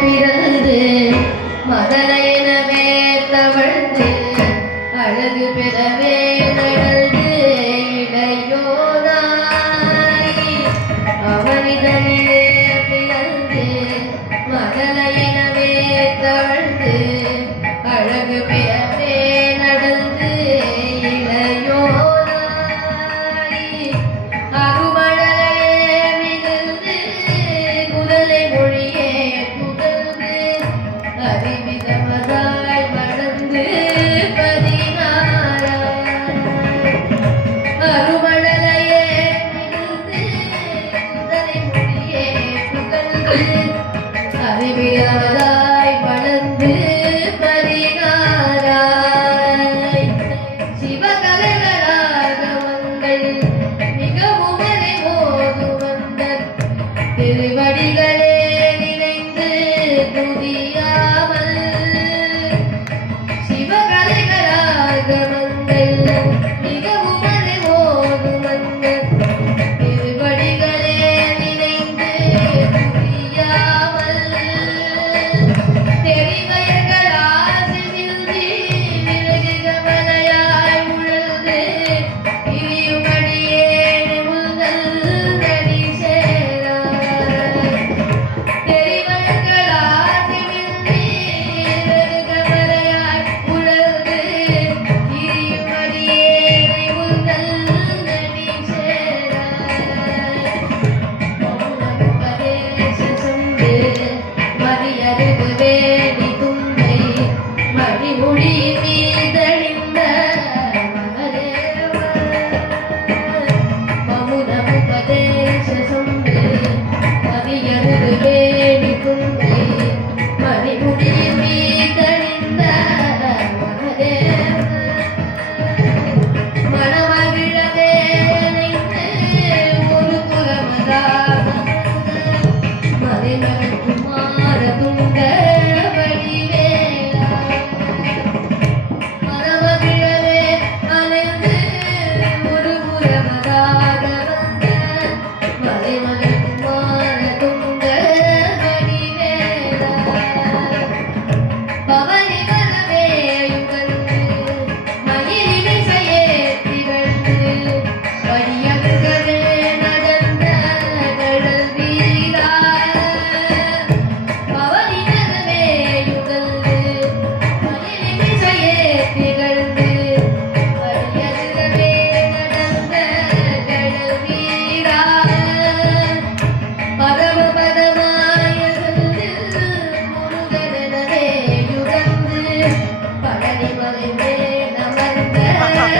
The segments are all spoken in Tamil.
பிறந்து மதலையனவே அறிவிலாதாய் வளர்ந்து பரிகாராய். சிவகலைகளாக வந்தல் மிகவும் மோது வந்த திருவடிகளே நினைந்து துதியாமல் சிவகலைகளாக வந்தல் மிகவும் மோது வந்த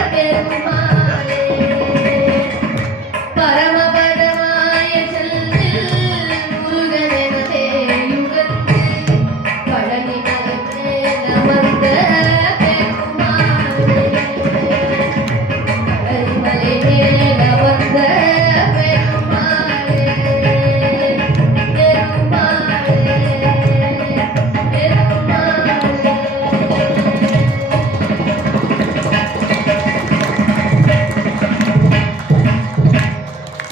பெருமா